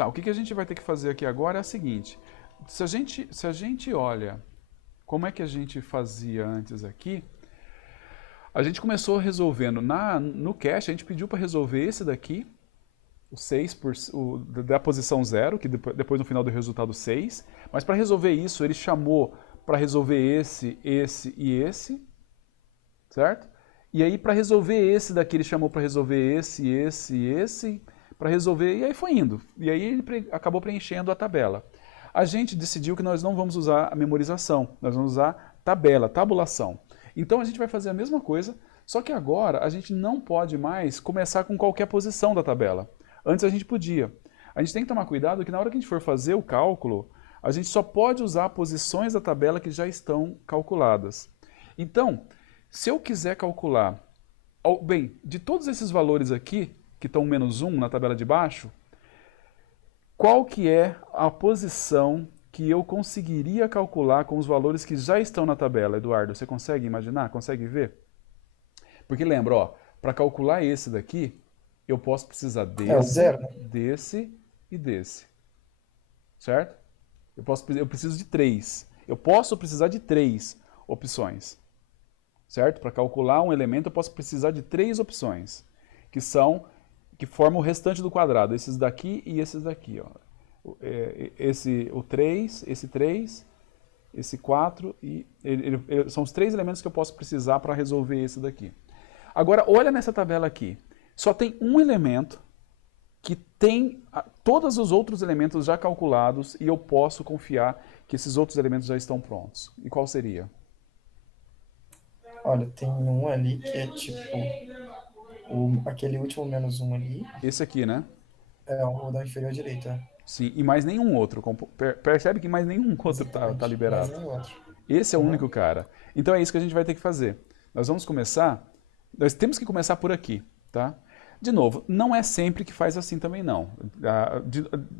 Tá, o que que a gente vai ter que fazer aqui agora é o seguinte. Se a gente olha como é que a gente fazia antes aqui, a gente começou resolvendo no cache, a gente pediu para resolver esse daqui, o 6 da posição 0, que depois no final deu resultado 6, mas para resolver isso ele chamou para resolver esse e esse, certo? E aí para resolver esse daqui ele chamou para resolver esse e esse, para resolver, e aí foi indo. E aí ele acabou preenchendo a tabela. A gente decidiu que nós não vamos usar a memorização, nós vamos usar tabela, tabulação. Então a gente vai fazer a mesma coisa, só que agora a gente não pode mais começar com qualquer posição da tabela. Antes a gente podia. A gente tem que tomar cuidado que na hora que a gente for fazer o cálculo, a gente só pode usar posições da tabela que já estão calculadas. Então, se eu quiser calcular, bem, de todos esses valores aqui, que estão menos 1 na tabela de baixo, qual que é a posição que eu conseguiria calcular com os valores que já estão na tabela, Eduardo? Você consegue imaginar? Consegue ver? Porque lembra, ó, para calcular esse daqui, eu posso precisar É o desse, zero, né? desse e desse. Certo? Eu preciso de 3. Eu posso precisar de 3 opções. Certo? Para calcular um elemento, eu posso precisar de 3 opções, que formam o restante do quadrado, esses daqui e esses daqui. Ó. O 3, esse 3, esse 4, e são os 3 elementos que eu posso precisar para resolver esse daqui. Agora, olha nessa tabela aqui. Só tem um elemento que tem todos os outros elementos já calculados e eu posso confiar que esses outros elementos já estão prontos. E qual seria? Olha, tem um ali que é tipo aquele último menos um ali, Esse aqui, né? é o da inferior direita. Sim, e mais nenhum outro. Percebe que mais nenhum outro tá Exatamente. Mais liberado. nenhum outro. Esse é o Aham. único cara. Então é isso que a gente vai ter que fazer. Nós vamos começar. Nós temos que começar por aqui, tá? De novo, não é sempre que faz assim também não.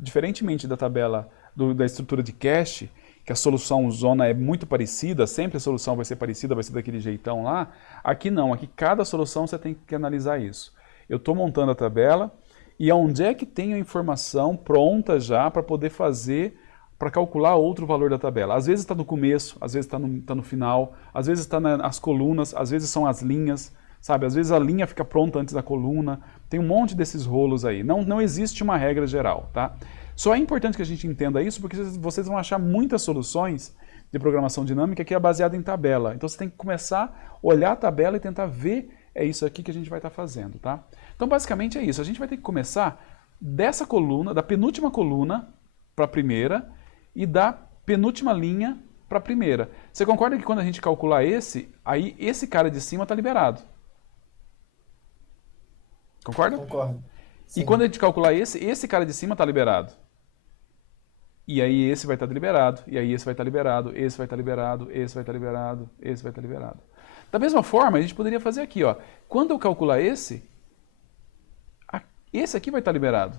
Diferentemente da tabela da estrutura de cache, que a solução zona é muito parecida, sempre a solução vai ser parecida, vai ser daquele jeitão lá. Aqui não, aqui cada solução você tem que analisar isso. Eu estou montando a tabela e onde é que tem a informação pronta já para poder fazer, para calcular outro valor da tabela. Às vezes está no começo, às vezes está no final, às vezes está nas colunas, às vezes são as linhas, sabe? Às vezes a linha fica pronta antes da coluna. Tem um monte desses rolos aí. Não existe uma regra geral, tá? Só é importante que a gente entenda isso porque vocês vão achar muitas soluções de programação dinâmica que é baseada em tabela. Então você tem que começar a olhar a tabela e tentar ver é isso aqui que a gente vai estar fazendo, tá? Então basicamente é isso. A gente vai ter que começar dessa coluna, da penúltima coluna para a primeira e da penúltima linha para a primeira. Você concorda que quando a gente calcular esse, aí esse cara de cima está liberado? Concorda? Concordo. E quando Sim. a gente calcular esse cara de cima está liberado. E aí esse vai estar liberado, e aí esse vai estar liberado, esse vai estar liberado, esse vai estar liberado, esse vai estar liberado. Da mesma forma, a gente poderia fazer aqui, ó. Quando eu calcular esse aqui vai estar liberado.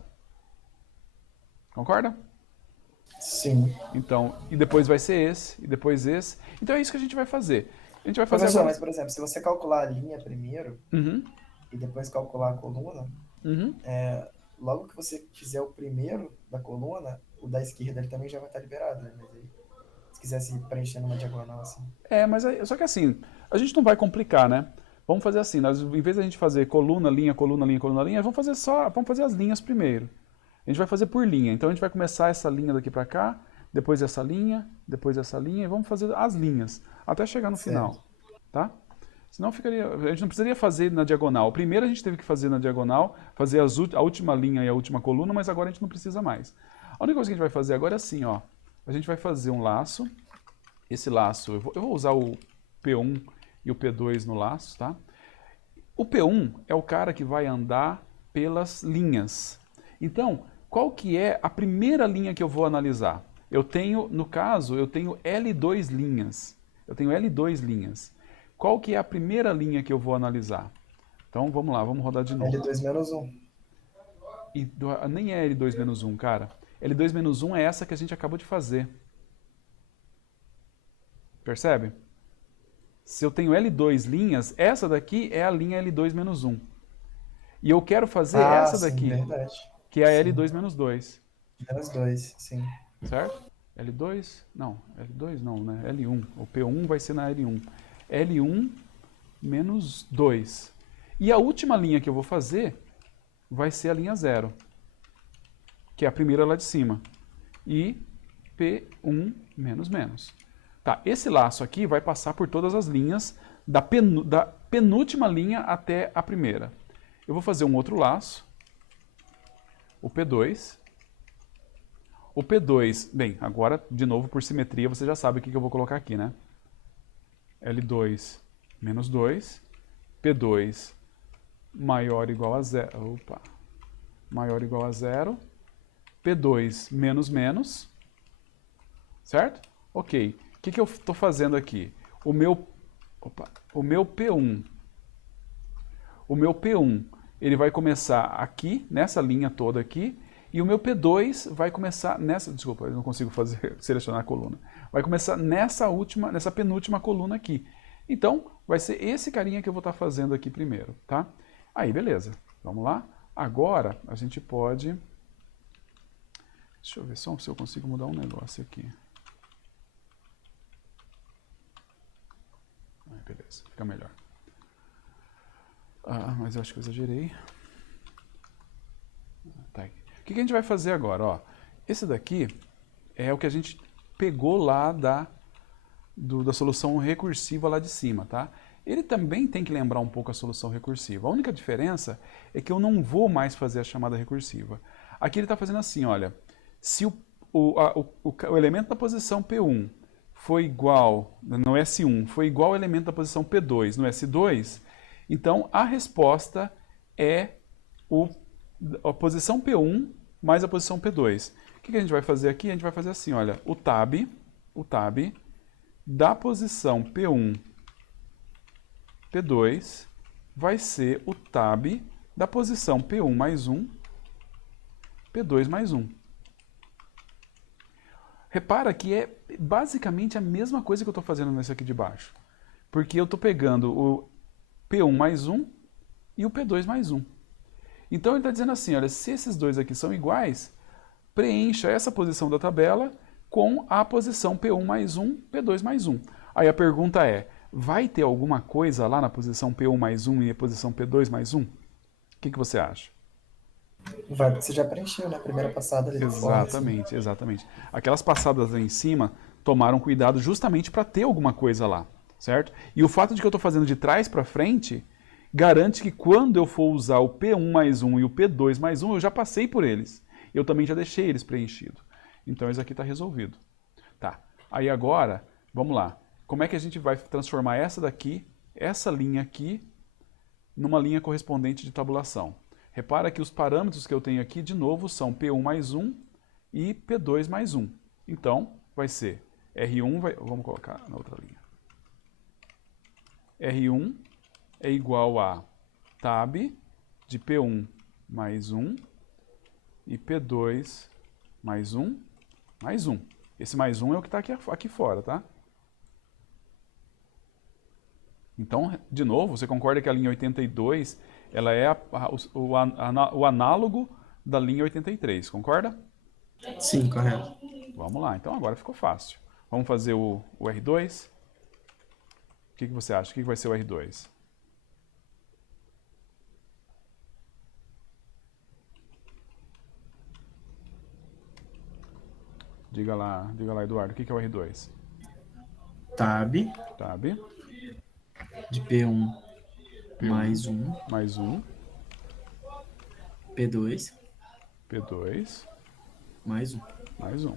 Concorda? Sim. Então, e depois vai ser esse, e depois esse. Então é isso que a gente vai fazer. A gente vai fazer Professor, agora. mas por exemplo, se você calcular a linha primeiro Uhum, e depois calcular a coluna, uhum. logo que você fizer o primeiro da coluna, o da esquerda ele também já vai estar liberado, né? Mas aí, se quisesse preencher numa diagonal assim. Mas só que assim, a gente não vai complicar, né? Vamos fazer assim, em vez da gente fazer coluna, linha, coluna, linha, coluna, linha, vamos fazer as linhas primeiro. A gente vai fazer por linha. Então a gente vai começar essa linha daqui para cá, depois essa linha, e vamos fazer as linhas até chegar no Certo. final, tá? Senão a gente não precisaria fazer na diagonal. Primeiro a gente teve que fazer na diagonal, fazer a última linha e a última coluna, mas agora a gente não precisa mais. A única coisa que a gente vai fazer agora é assim, ó. A gente vai fazer um laço. Esse laço, eu vou usar o P1 e o P2 no laço, tá? O P1 é o cara que vai andar pelas linhas. Então, qual que é a primeira linha que eu vou analisar? Eu tenho, no caso, eu tenho L2 linhas. Eu tenho L2 linhas. Qual que é a primeira linha que eu vou analisar? Então, vamos lá, vamos rodar de novo. L2 menos um. Nem é L2 menos 1, cara. L2 menos 1 é essa que a gente acabou de fazer. Percebe? Se eu tenho L2 linhas, essa daqui é a linha L2 menos 1. E eu quero fazer Ah, essa sim, daqui, verdade. que é a Sim. L2 menos 2. -2, sim. certo? L2, não, L2 não, né? L1, o P1 vai ser na L1. L1 menos 2. E a última linha que eu vou fazer vai ser a linha 0, que é a primeira lá de cima. E P1 menos menos. Tá, esse laço aqui vai passar por todas as linhas da penúltima linha até a primeira. Eu vou fazer um outro laço, o P2. O P2, bem, agora, de novo, por simetria, você já sabe o que eu vou colocar aqui, né? L2 menos 2, P2 maior ou igual a zero, maior ou igual a zero, P2 menos menos, certo? Ok, o que eu estou fazendo aqui? O meu P1, ele vai começar aqui, nessa linha toda aqui, e o meu P2 vai começar nessa, desculpa, eu não consigo selecionar a coluna. Vai começar nessa penúltima coluna aqui. Então, vai ser esse carinha que eu vou estar fazendo aqui primeiro, tá? Aí, beleza. Vamos lá. Agora, a gente pode... Deixa eu ver só se eu consigo mudar um negócio aqui. Beleza, fica melhor. Mas eu acho que eu exagerei. Tá. O que a gente vai fazer agora? Ó, esse daqui é o que a gente pegou lá da solução recursiva lá de cima, tá? Ele também tem que lembrar um pouco a solução recursiva. A única diferença é que eu não vou mais fazer a chamada recursiva. Aqui ele está fazendo assim, olha, se o elemento da posição P1 foi igual, no S1, foi igual ao elemento da posição P2 no S2, então a resposta é a posição P1 mais a posição P2. O que a gente vai fazer aqui? A gente vai fazer assim, olha, o tab da posição P1, P2 vai ser o tab da posição P1 mais 1, P2 mais 1. Repara que é basicamente a mesma coisa que eu estou fazendo nesse aqui de baixo. Porque eu estou pegando o P1 mais 1 e o P2 mais 1. Então ele está dizendo assim, olha, se esses dois aqui são iguais, preencha essa posição da tabela com a posição P1 mais 1, P2 mais 1. Aí a pergunta é, vai ter alguma coisa lá na posição P1 mais 1 e a posição P2 mais 1? O que você acha? Vai, porque você já preencheu, né? A primeira passada ali do for, assim. Exatamente, exatamente. Aquelas passadas lá em cima tomaram cuidado justamente para ter alguma coisa lá, certo? E o fato de que eu estou fazendo de trás para frente garante que quando eu for usar o P1 mais 1 e o P2 mais 1, eu já passei por eles. Eu também já deixei eles preenchidos. Então isso aqui está resolvido. Tá. Aí agora, vamos lá. Como é que a gente vai transformar essa linha aqui, numa linha correspondente de tabulação? Repara que os parâmetros que eu tenho aqui, de novo, são P1 mais 1 e P2 mais 1. Então, vai ser R1, vamos colocar na outra linha. R1 é igual a tab de P1 mais 1 e P2 mais 1 mais 1. Esse mais 1 é o que está aqui fora, tá? Então, de novo, você concorda que a linha 82 ela é o análogo da linha 83, concorda? Sim, correto. Vamos lá, então agora ficou fácil. Vamos fazer o R2? O que você acha? O que vai ser o R2? Diga lá, Eduardo, o que é o R2? Tab Tab, de P1 P1 mais 1, mais 1, P2 P2 mais 1. mais 1.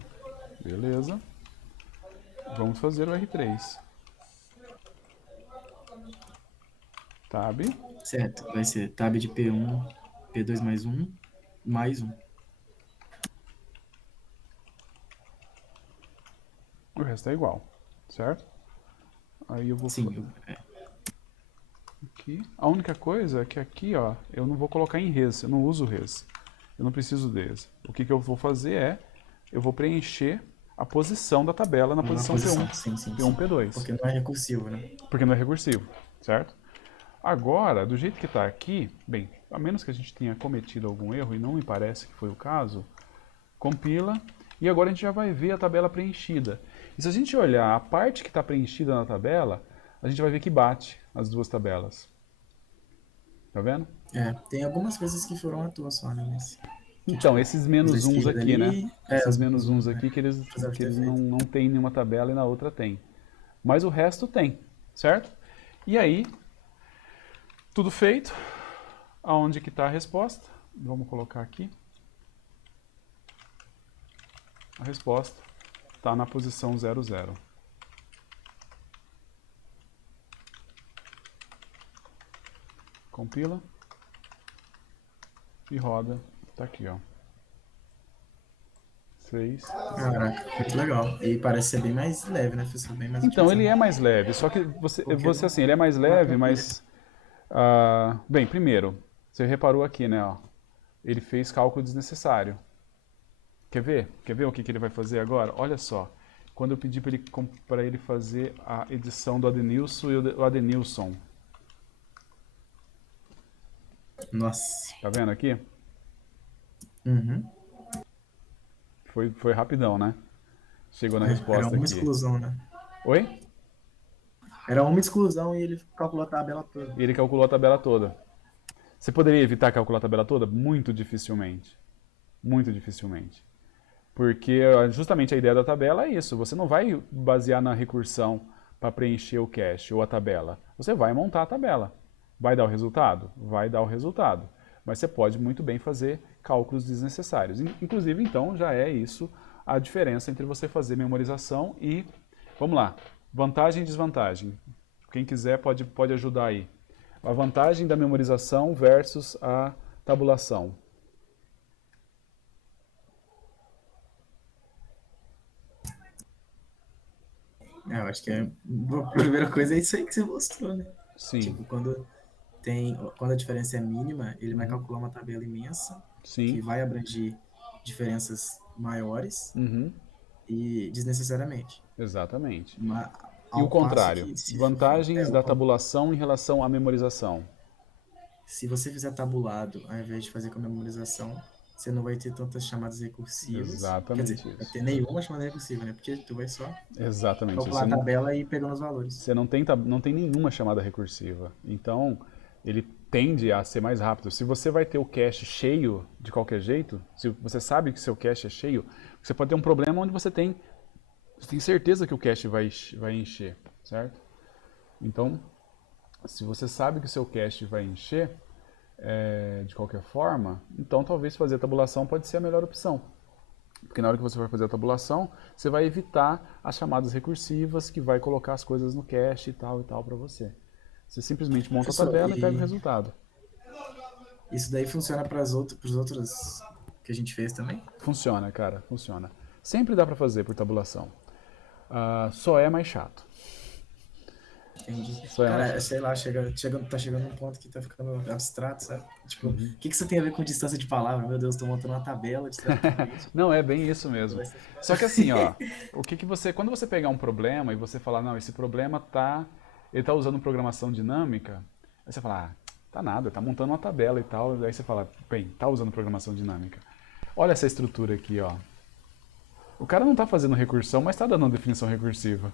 Beleza. Vamos fazer o R3. Tab, Certo, vai ser tab de P1, P2 mais 1, mais 1. o resto é igual, certo? Aí eu vou Sim, aqui. A única coisa é que aqui, ó, eu não vou colocar em res, eu não uso res. Eu não preciso desse. O que eu vou fazer é, eu vou preencher a posição da tabela na posição P1, sim, P1, P2. porque não é recursivo, né? Porque não é recursivo, certo? Agora, do jeito que está aqui, bem, a menos que a gente tenha cometido algum erro, e não me parece que foi o caso, compila, e agora a gente já vai ver a tabela preenchida. E se a gente olhar a parte que está preenchida na tabela, a gente vai ver que bate as duas tabelas. Tá vendo? Tem algumas coisas que foram à toa só, né? Mas, que, Então, tipo, esses os da menos uns esquerda aqui, né? ali, Esses os menos uns uns, né? aqui que eles, Precisava de que ter eles feito. não tem nenhuma tabela e na outra tem. Mas o resto tem, certo? E aí, tudo feito. Aonde que está a resposta? Vamos colocar aqui. A resposta está na posição 00. Compila. E roda. Tá aqui, ó. 6. Caraca, muito legal. E parece ser bem mais leve, né, professor? Bem mais Então, ele utilizado. é mais leve, só que Porque você assim, ele é mais uma leve, planilha. mas... bem, primeiro, você reparou aqui, né, ó. Ele fez cálculo desnecessário. Quer ver? Quer ver o que ele vai fazer agora? Olha só. Quando eu pedi para ele fazer a edição do Adenilson e o Adenilson. Nossa. Tá vendo aqui? Uhum. Foi rapidão, né? Chegou na Era resposta uma aqui. exclusão, né? Oi? Era uma exclusão e ele calculou a tabela toda. E ele calculou a tabela toda. Você poderia evitar calcular a tabela toda? Muito dificilmente. Muito dificilmente. Porque justamente a ideia da tabela é isso. Você não vai basear na recursão para preencher o cache ou a tabela. Você vai montar a tabela. Vai dar o resultado? Vai dar o resultado. Mas você pode muito bem fazer cálculos desnecessários. Inclusive, então, já é isso a diferença entre você fazer memorização e... Vamos lá. Vantagem e desvantagem. Quem quiser pode ajudar aí. A vantagem da memorização versus a tabulação. Eu acho que a primeira coisa é isso aí que você mostrou, né? Sim. Tipo, quando a diferença é mínima, ele vai Uhum. calcular uma tabela imensa que Sim. vai abranger diferenças maiores Uhum. e desnecessariamente. Exatamente. Mas, E o ao passo contrário, que vantagens da tabulação em relação à memorização. se você fizer tabulado, ao invés de fazer com a memorização, você não vai ter tantas chamadas recursivas. Quer dizer, Exatamente vai isso. ter nenhuma chamada recursiva, né? Porque tu vai só Exatamente isso. calcular a tabela e ir pegando os valores. Você não tem nenhuma chamada recursiva. Então, ele tende a ser mais rápido. Se você vai ter o cache cheio de qualquer jeito, se você sabe que seu cache é cheio, você pode ter um problema onde você tem certeza que o cache vai encher, certo? Então, se você sabe que o seu cache vai encher, de qualquer forma, então talvez fazer a tabulação pode ser a melhor opção. Porque na hora que você vai fazer a tabulação, você vai evitar as chamadas recursivas que vai colocar as coisas no cache e tal para você. Você simplesmente monta a Professor, tabela e pega o e resultado. isso daí funciona para os outros que a gente fez também? Funciona, cara, funciona. Sempre dá para fazer por tabulação. Só é mais chato. Entendi. Só é mais Cara, chato. sei lá, tá chegando num ponto que tá ficando abstrato, sabe? Tipo, o Uhum. que você tem a ver com distância de palavra? Meu Deus, tô montando uma tabela distrativamente. Não, é bem isso mesmo. Vai ser- Só que assim, ó, quando você pegar um problema e você falar, não, esse problema ele tá usando programação dinâmica, aí você fala, tá nada, tá montando uma tabela e tal, aí você fala, bem, tá usando programação dinâmica. Olha essa estrutura aqui, ó. O cara não tá fazendo recursão, mas tá dando uma definição recursiva.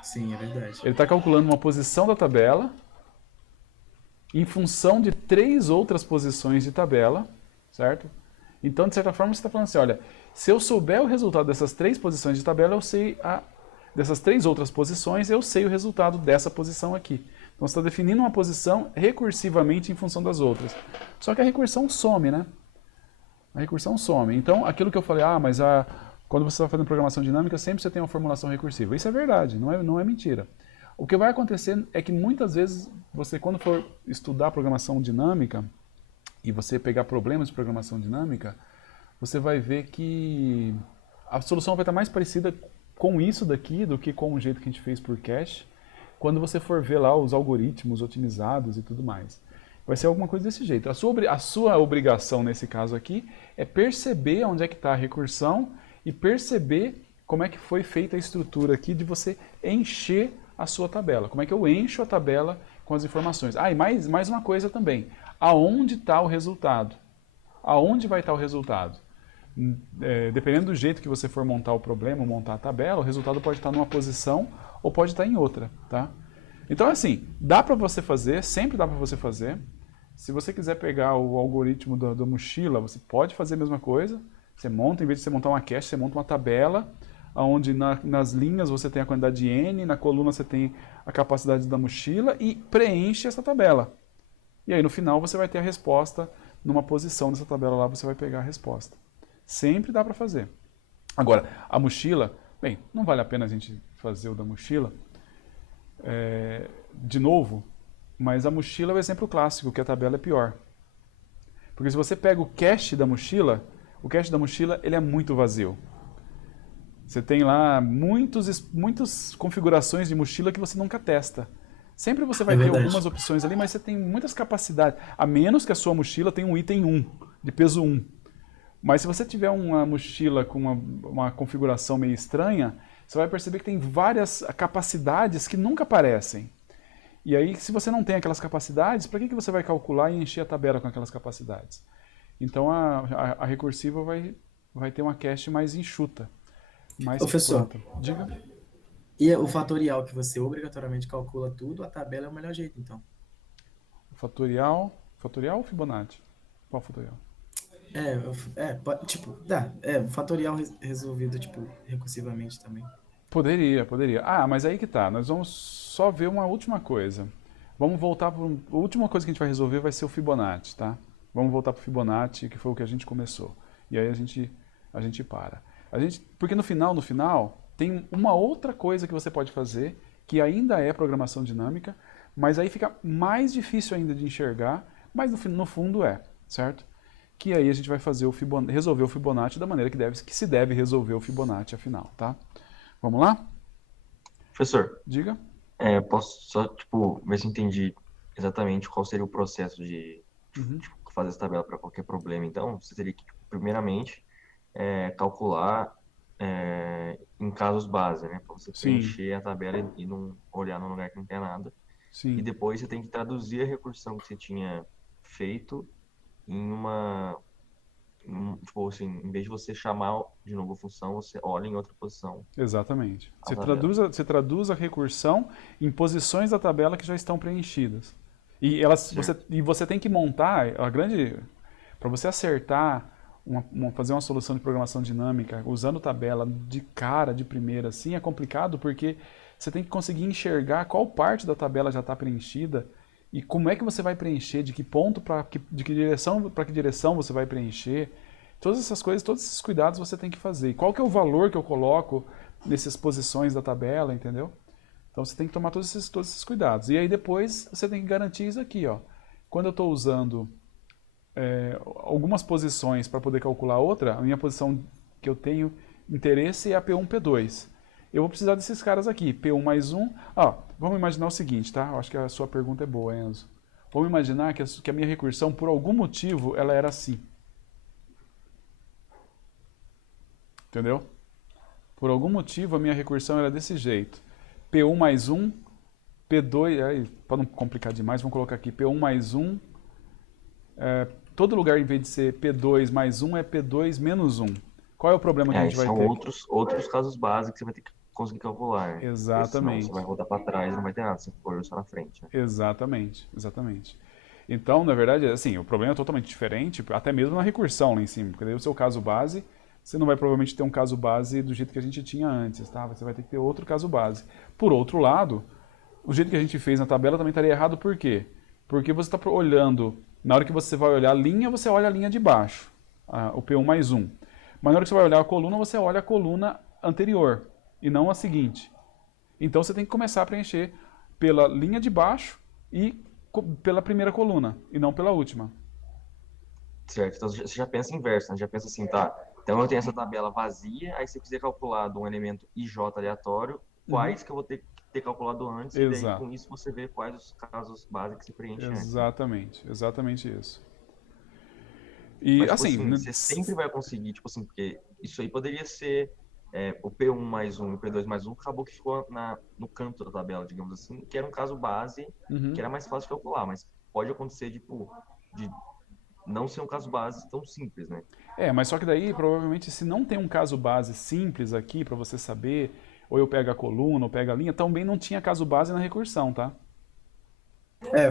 Sim, é verdade. Ele está calculando uma posição da tabela em função de 3 outras posições de tabela, certo? Então, de certa forma, você está falando assim, olha, se eu souber o resultado dessas 3 posições de tabela, eu sei dessas 3 outras posições, eu sei o resultado dessa posição aqui. Então, você está definindo uma posição recursivamente em função das outras. Só que a recursão some, né? A recursão some. Então, aquilo que eu falei, mas quando você está fazendo programação dinâmica, sempre você tem uma formulação recursiva. Isso é verdade, não é mentira. O que vai acontecer é que muitas vezes você, quando for estudar programação dinâmica e você pegar problemas de programação dinâmica, você vai ver que a solução vai estar mais parecida com isso daqui do que com o jeito que a gente fez por cache, quando você for ver lá os algoritmos otimizados e tudo mais. Vai ser alguma coisa desse jeito. A sua obrigação nesse caso aqui é perceber onde é que está a recursão e perceber como é que foi feita a estrutura aqui de você encher a sua tabela. Como é que eu encho a tabela com as informações. E mais uma coisa também. Aonde está o resultado? Aonde vai estar o resultado? Dependendo do jeito que você for montar o problema, montar a tabela, o resultado pode estar numa posição ou pode estar em outra, tá? Então, assim, dá para você fazer, sempre dá para você fazer. Se você quiser pegar o algoritmo da mochila, você pode fazer a mesma coisa. Você monta, em vez de você montar uma cache, você monta uma tabela, onde nas linhas você tem a quantidade de N, na coluna você tem a capacidade da mochila e preenche essa tabela. E aí no final você vai ter a resposta numa posição dessa tabela lá, você vai pegar a resposta. Sempre dá para fazer. Agora, a mochila, bem, não vale a pena a gente fazer o da mochila, de novo, mas a mochila é o exemplo clássico, que a tabela é pior. Porque se você pega o cache da mochila ele é muito vazio. Você tem lá muitas configurações de mochila que você nunca testa. Sempre você vai É ter verdade. algumas opções ali, mas você tem muitas capacidades. A menos que a sua mochila tenha um item 1, de peso 1. Mas se você tiver uma mochila com uma configuração meio estranha, você vai perceber que tem várias capacidades que nunca aparecem. E aí, se você não tem aquelas capacidades, para que você vai calcular e encher a tabela com aquelas capacidades? Então a recursiva vai ter uma cache mais enxuta, mais Professor, pronta. Diga. e o fatorial que você obrigatoriamente calcula tudo, a tabela é o melhor jeito, então. Fatorial ou Fibonacci? Qual fatorial? Tipo, o fatorial resolvido, tipo, recursivamente também. Poderia. Ah, mas aí que tá. Nós vamos só ver uma última coisa. Vamos voltar para a última coisa que a gente vai resolver vai ser o Fibonacci, tá? Vamos voltar para o Fibonacci, que foi o que a gente começou. E aí a gente para. Porque no final, tem uma outra coisa que você pode fazer, que ainda é programação dinâmica, mas aí fica mais difícil ainda de enxergar, mas no fundo certo? Que aí a gente vai fazer resolver o Fibonacci da maneira que se deve resolver o Fibonacci, afinal, tá? Vamos lá? Professor, Diga. posso só, tipo, ver se eu entendi exatamente qual seria o processo de Uhum. tipo, fazer essa tabela para qualquer problema. Então, você teria que, tipo, primeiramente, calcular em casos base, né? Para você Sim, preencher a tabela e não olhar no lugar que não tem nada. E sim, depois você tem que traduzir a recursão que você tinha feito em tipo assim, em vez de você chamar de novo a função, você olha em outra posição exatamente. a tabela. Você traduz a recursão em posições da tabela que já estão preenchidas. Certo. E você tem que montar para você acertar, fazer uma solução de programação dinâmica usando tabela de cara, de primeira, assim, é complicado porque você tem que conseguir enxergar qual parte da tabela já está preenchida e como é que você vai preencher, de que ponto de que direção para que direção você vai preencher. Todas essas coisas, todos esses cuidados você tem que fazer. E qual que é o valor que eu coloco nessas posições da tabela, entendeu? Então você tem que tomar todos esses cuidados. E aí depois você tem que garantir isso aqui, ó. Quando eu estou usando algumas posições para poder calcular outra, a minha posição que eu tenho interesse é a P1, P2. Eu vou precisar desses caras aqui, P1 mais 1. Vamos imaginar o seguinte, tá? Eu acho que a sua pergunta é boa, Enzo. Vamos imaginar que a minha recursão, por algum motivo, ela era assim. Entendeu? Por algum motivo, a minha recursão era desse jeito. P1 mais 1, P2... Para não complicar demais, vamos colocar aqui P1 mais 1. Todo lugar, em vez de ser P2 mais 1, é P2 menos 1. Qual é o problema que a Aí gente vai são ter? outros casos básicos que você vai ter que conseguir calcular, né? Porque senão você vai Exatamente. voltar para trás e não vai ter nada, você for só na frente, né? Exatamente. Então, na verdade, assim, o problema é totalmente diferente, até mesmo na recursão lá em cima, porque daí o seu caso base, você não vai provavelmente ter um caso base do jeito que a gente tinha antes, tá? Você vai ter que ter outro caso base. Por outro lado, o jeito que a gente fez na tabela também estaria errado, por quê? Porque você está olhando, na hora que você vai olhar a linha, você olha a linha de baixo, o P1 mais 1. Mas na hora que você vai olhar a coluna, você olha a coluna anterior, e não a seguinte. Então você tem que começar a preencher pela linha de baixo e pela primeira coluna, e não pela última. Certo? Então você já pensa inverso, né? Já pensa assim, tá? Então eu tenho essa tabela vazia, aí você precisa calcular de um elemento IJ aleatório, Uhum. quais que eu vou ter que ter calculado antes, e daí Exato. com isso você vê quais os casos básicos que se preenche antes, né? Exatamente isso. E Mas, tipo assim, assim, você sempre vai conseguir, tipo assim, porque isso aí poderia ser o P1 mais 1 e o P2 mais 1, acabou que ficou no canto da tabela, digamos assim, que era um caso base, que uhum, era mais fácil de calcular, mas pode acontecer, tipo, de não ser um caso base tão simples, né? Mas só que daí, provavelmente, se não tem um caso base simples aqui para você saber, ou eu pego a coluna, ou pego a linha, também não tinha caso base na recursão, tá?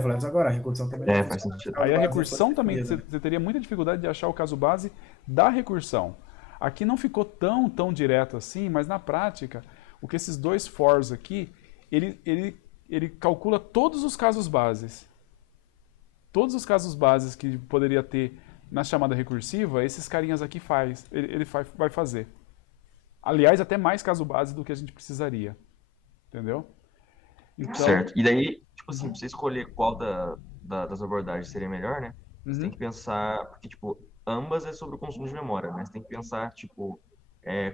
Falamos agora, a recursão também é É, difícil. faz sentido. Caso Aí a base fosse recursão também, defesa. você teria muita dificuldade de achar o caso base da recursão. Aqui não ficou tão direto assim, mas na prática, o que esses dois fors aqui, ele calcula todos os casos bases. Todos os casos bases que poderia ter na chamada recursiva, esses carinhas aqui vai fazer. Aliás, até mais caso base do que a gente precisaria. Entendeu? Então, Certo. E daí, tipo assim, pra você escolher qual das abordagens seria melhor, né? Você tem uhum, que pensar, porque, tipo, ambas é sobre o consumo de memória, né? Você tem que pensar, tipo,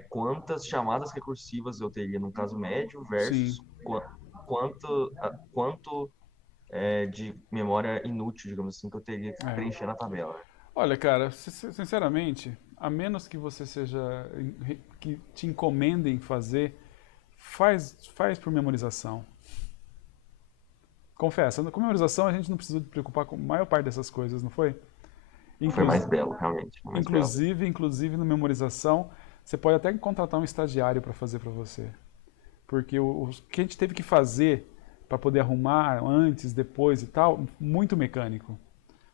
quantas chamadas recursivas eu teria no caso médio sim. versus quanto de memória inútil, digamos assim, que eu teria que É. preencher na tabela, né? Olha, cara, sinceramente, a menos que você seja que te encomendem fazer, faz por memorização. Confessa, com memorização a gente não precisa se preocupar com a maior parte dessas coisas, não foi? Foi mais Inclusive, belo, realmente, foi mais belo. inclusive no memorização, você pode até contratar um estagiário para fazer para você. Porque o que a gente teve que fazer para poder arrumar antes, depois e tal, muito mecânico.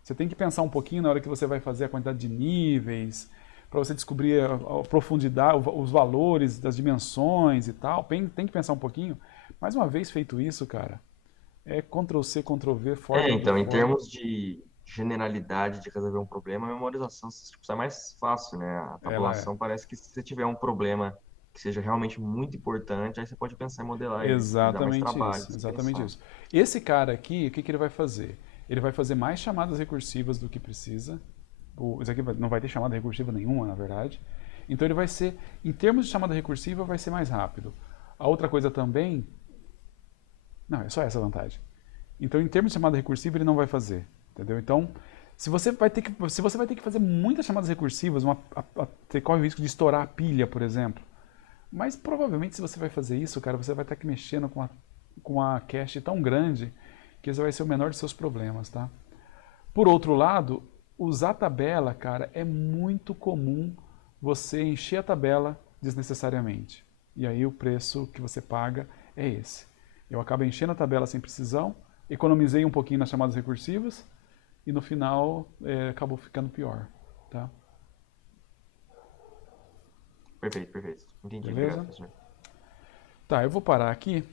Você tem que pensar um pouquinho na hora que você vai fazer a quantidade de níveis, para você descobrir a profundidade, os valores das dimensões e tal. Tem que pensar um pouquinho. Mais uma vez feito isso, cara, é Ctrl+C, Ctrl+V, forma por Então, em forma. termos de generalidade de resolver um problema, a memorização tipo, é mais fácil, né? A Ela é. tabulação parece que se você tiver um problema que seja realmente muito importante, aí você pode pensar em modelar ele e dá mais Exatamente trabalho isso, de você exatamente pensar. isso. Esse cara aqui, o que ele vai fazer? Ele vai fazer mais chamadas recursivas do que precisa. Isso aqui não vai ter chamada recursiva nenhuma, na verdade. Então ele vai ser, em termos de chamada recursiva, vai ser mais rápido. A outra coisa também, não, é só essa a vantagem. Então, em termos de chamada recursiva, ele não vai fazer, entendeu? Então, se você vai ter que fazer muitas chamadas recursivas, você corre o risco de estourar a pilha, por exemplo. Mas provavelmente se você vai fazer isso, cara, você vai estar aqui mexendo com a cache tão grande que esse vai ser o menor de seus problemas, tá? Por outro lado, usar tabela, cara, é muito comum você encher a tabela desnecessariamente. E aí o preço que você paga é esse. Eu acabo enchendo a tabela sem precisão, economizei um pouquinho nas chamadas recursivas e no final acabou ficando pior, tá? Perfeito, perfeito. Entendi, obrigado, Beleza? professor. Tá, eu vou parar aqui